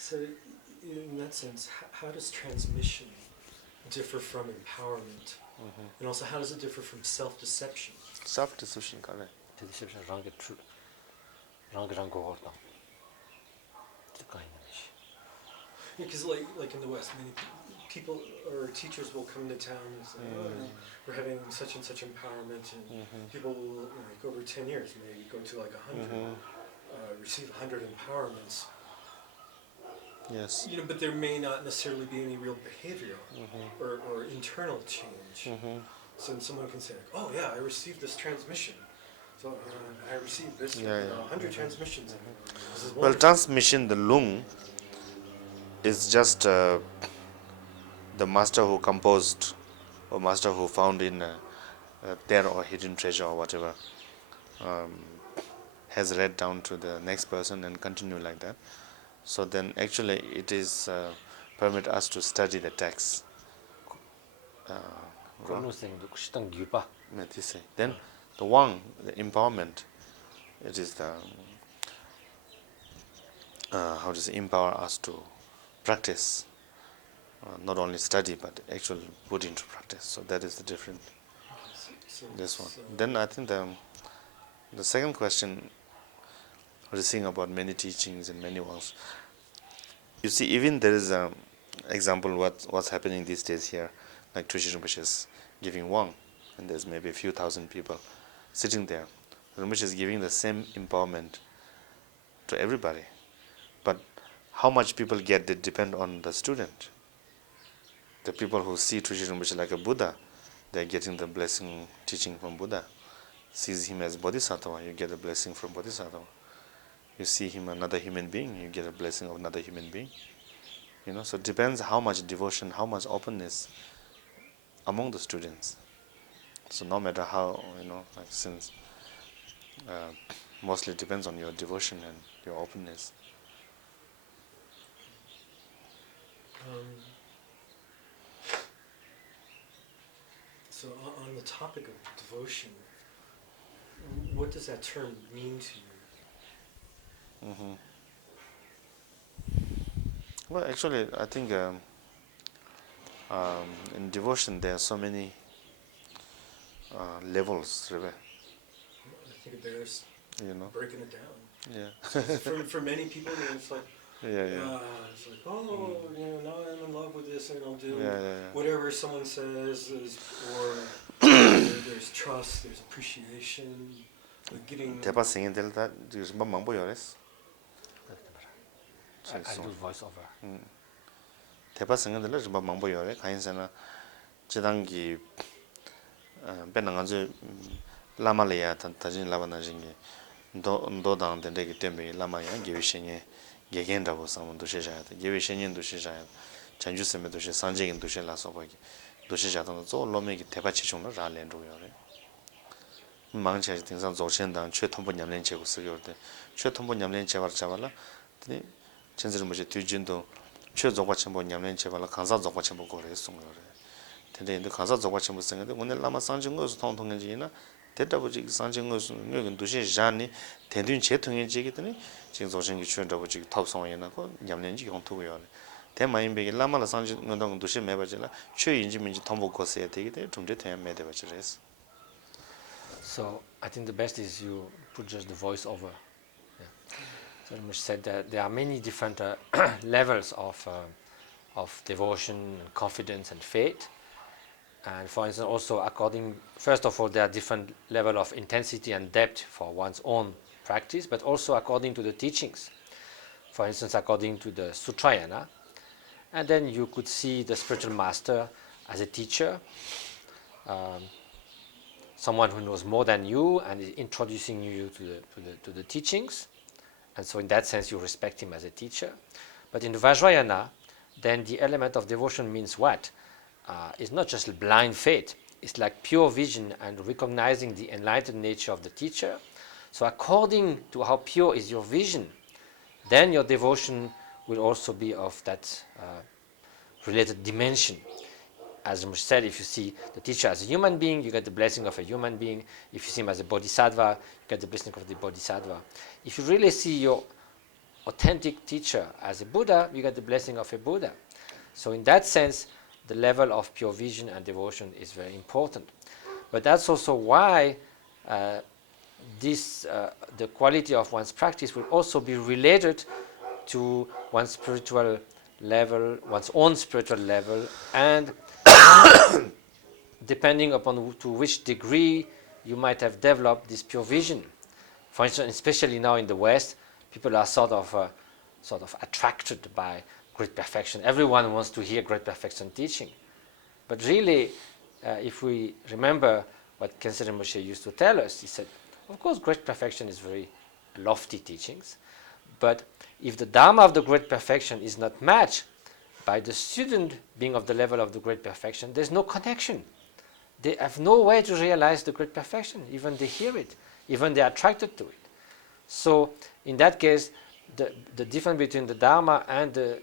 So, in that sense, how does transmission differ from empowerment? And also, how does it differ from self-deception? Self-deception, correct. Deception wrong true. Wrong go out. Because, like in the West, many people or teachers will come to town and say, we're having such and such empowerment, and people will, over 10 years, maybe go to like 100, receive 100 empowerments. Yes. But there may not necessarily be any real behavioral or internal change. So someone can say, like, oh yeah, I received this transmission. So I received this 100 transmissions. Well, transmission, the lung, is just the master who composed, or master who found in there or hidden treasure or whatever, has read down to the next person and continue like that. So then actually it is permit us to study the text. Then the one, the empowerment, it is the how to say, empower us to practice, not only study but actually put into practice. So that is the difference. This one. Then I think the second question, we're seeing about many teachings and many ones. You see, even there is an example what's happening these days here, like Trishri Rinpoche is giving Wang, and there's maybe a few thousand people sitting there. Rinpoche is giving the same empowerment to everybody. But how much people get, they depend on the student. The people who see Trishri Rinpoche like a Buddha, they're getting the blessing teaching from Buddha. Sees him as Bodhisattva, you get a blessing from Bodhisattva. You see him another human being, you get a blessing of another human being. So it depends how much devotion, how much openness among the students. So no matter how, since mostly depends on your devotion and your openness. So on the topic of devotion, what does that term mean to you? Well, actually, I think in devotion there are so many levels, really. I think it bears breaking it down. Yeah. For many people, it's like, it's like, now I'm in love with this, and I'll do whatever someone says, or there's trust, there's appreciation, giving. 대파 singing del that there's mambo yores. I do voiceover. 대파 singing del 좀 mambo yore. 가인사나 지당기 benang아주 라마레야 단타진 라바나징게 도당 된데기 때문에 라마야 기위신에 개겐다고 사면 도시자야 기위신인 도시자야 전주스메 도시 산적인 도시라서 보기 도시자도 저 로메기 대바치 중로 라렌로요래 망치지 등산 조천당 최통부 냠낸 제고 쓰요데 최통부 냠낸 제발 잡아라 근데 전세를 뭐지 뒤진도 최조과 첨부 냠낸 제발 강사 조과 첨부 거래 송요래 근데 인도 강사 조과 첨부 생는데 오늘 라마 산진 거서 통통해지나 대답지 산진 거서 여기 도시 잔이 대든 제통해지기더니 지금 조정기 추연다고지 탑성이나고 냠낸지 용토고요 대마인백이 라마라 산진 거당 도시 매바지라 최인지민지 통보 거서야 되기 때문에 좀 대해 매대바지레스. So I think the best is you put just the voice over. So Rinpoche said that there are many different levels of devotion, confidence, and faith. And for instance, also first of all, there are different level of intensity and depth for one's own practice, but also according to the teachings. For instance, according to the Sutrayana, and then you could see the spiritual master as a teacher. Someone who knows more than you and is introducing you to the teachings, and so in that sense you respect him as a teacher. But in the Vajrayana, then the element of devotion means what? It's not just blind faith. It's like pure vision and recognizing the enlightened nature of the teacher. So according to how pure is your vision, then your devotion will also be of that related dimension. As Rinpoche said, if you see the teacher as a human being, you get the blessing of a human being. If you see him as a bodhisattva, you get the blessing of the bodhisattva. If you really see authentic teacher as a Buddha, you get the blessing of a Buddha. So in that sense, the level of pure vision and devotion is very important. But that's also why the quality of one's practice will also be related to one's spiritual level, one's own spiritual level, and depending upon to which degree you might have developed this pure vision. For instance, especially now in the West, people are sort of attracted by great perfection. Everyone wants to hear great perfection teaching. But really, if we remember what Khyentse Rinpoche used to tell us, he said, of course, great perfection is very lofty teachings, but if the Dharma of the great perfection is not matched by the student being of the level of the great perfection, there's no connection. They have no way to realize the great perfection. Even they hear it, even they are attracted to it. So in that case, the difference between the Dharma and the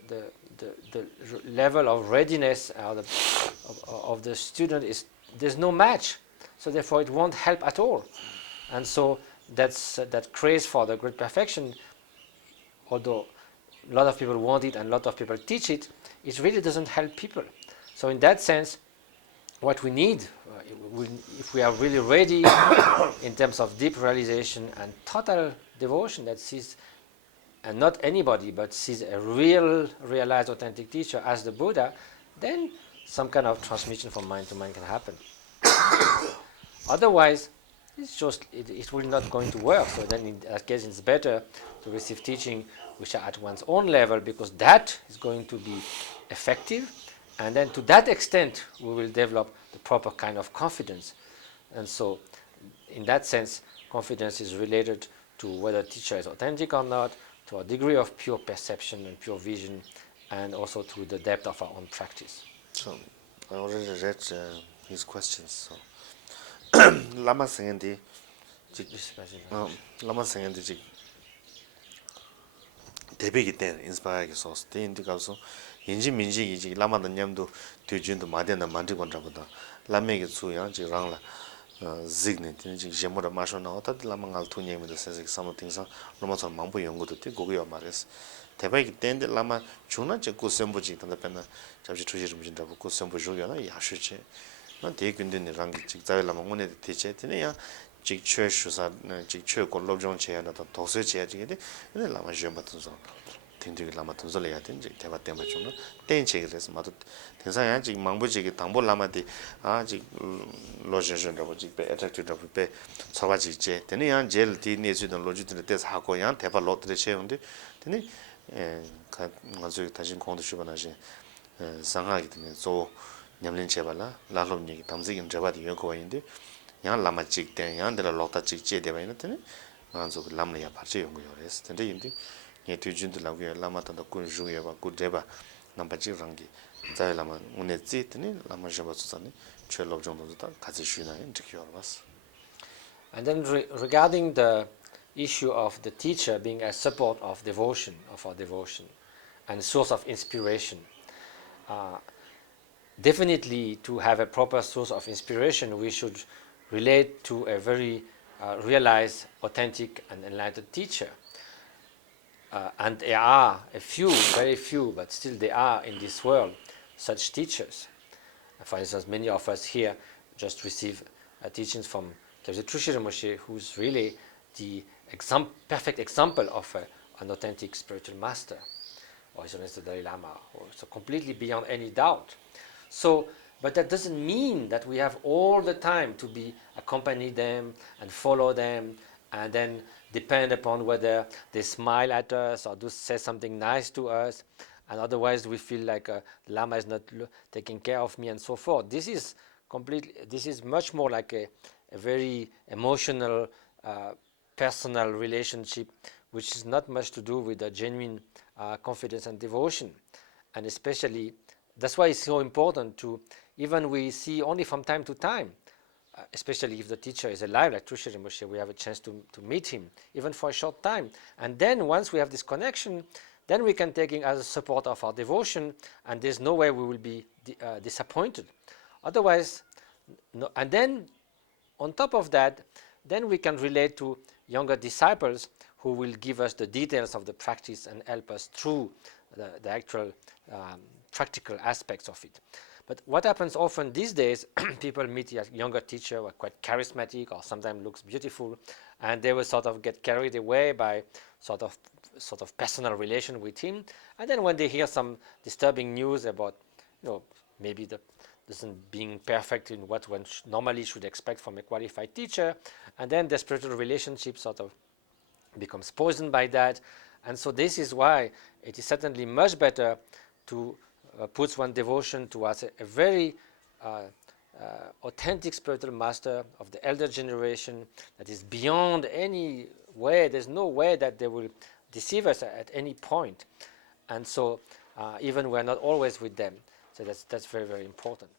level of readiness of the student is there's no match. So therefore, it won't help at all. And so that craze for the great perfection, although a lot of people want it and a lot of people teach it, it really doesn't help people. So in that sense, what we need, if we are really ready in terms of deep realization and total devotion that sees, and not anybody, but sees a realized authentic teacher as the Buddha, then some kind of transmission from mind to mind can happen. Otherwise, it will not going to work. So then in that case, it's better to receive teaching which are at one's own level, because that is going to be effective. And then to that extent, we will develop the proper kind of confidence. And so in that sense, confidence is related to whether the teacher is authentic or not, to a degree of pure perception and pure vision, and also to the depth of our own practice. So I already read his questions. So Lama Sengendi, Lama Sengendi, Debi Giten inspire source. They indicate Inji Minji, Lama the Nyamdo, Tujun to Madian and Manticontrabuda, Lame get so young, Rangla, Zignet, Jemoda Mashona, that Lamangal to name the says some things, Romans on Mambo Yongo to take Gogi or Maris. Tebek then the Lama Chuna, Jaco Semboji, and the Pena, Javitu Jindabuko Sembo Joyana, Yashiche. Not taken in the Rangi, Lama wanted to teach it in a Jig Church, Jig Church or Lobjon chair, not a Tosu chair, and the Lama Jembatunzo. Tindu Lama Tunzolia, Teva Temachuna, ten checkers, Matu Tensayanji, Mambuji, Tambo Lama de Aji Lojan, attracted of pay Savaji J. Tenian jail tea needs you the logic to the test Hakoyan, Tepa lot the chair on the Teni Mazu Tajin Kondo Shubanaji, Sangha, so Nyamlin Chevala, Lalomni, Tamzi and Javadi Yoko in the Yan Lama Chick, Yan de la Lota Chick J. Devanatini, Manzo Lamnia Pachi on your rest, and the Tujun to Lavia Lama and the Kunjueva, good Deba, Nampachi Rangi, Zailama, Unezitini, Lama Jabatsani, Chelo Jomota, Kazishuna, and Tikioras. And then regarding the issue of the teacher being a support of devotion, of our devotion, and source of inspiration, definitely to have a proper source of inspiration, we should relate to a very realized, authentic, and enlightened teacher. And there are a few, very few, but still there are in this world such teachers. For instance, many of us here just receive teachings from Khyentse Rinpoche, who's really the perfect example of an authentic spiritual master, or His Holiness the Dalai Lama, so completely beyond any doubt. So, but that doesn't mean that we have all the time to accompany them and follow them, and then depend upon whether they smile at us or do say something nice to us, and otherwise we feel like the Lama is not taking care of me and so forth. This is much more like a very emotional, personal relationship, which is not much to do with a genuine confidence and devotion. And especially, that's why it's so important to, even we see only from time to time, especially if the teacher is alive, like Shechen Monastery, we have a chance to meet him, even for a short time. And then once we have this connection, then we can take him as a support of our devotion, and there's no way we will be disappointed. Otherwise, no. And then on top of that, then we can relate to younger disciples who will give us the details of the practice and help us through the actual practical aspects of it. But what happens often these days, people meet a younger teacher who are quite charismatic or sometimes looks beautiful, and they will sort of get carried away by sort of personal relation with him. And then when they hear some disturbing news about, maybe the isn't being perfect in what one normally should expect from a qualified teacher, and then the spiritual relationship sort of becomes poisoned by that. And so this is why it is certainly much better to put one devotion towards a very authentic spiritual master of the elder generation that is beyond any way. There's no way that they will deceive us at any point. And so even we're not always with them. So that's very, very important.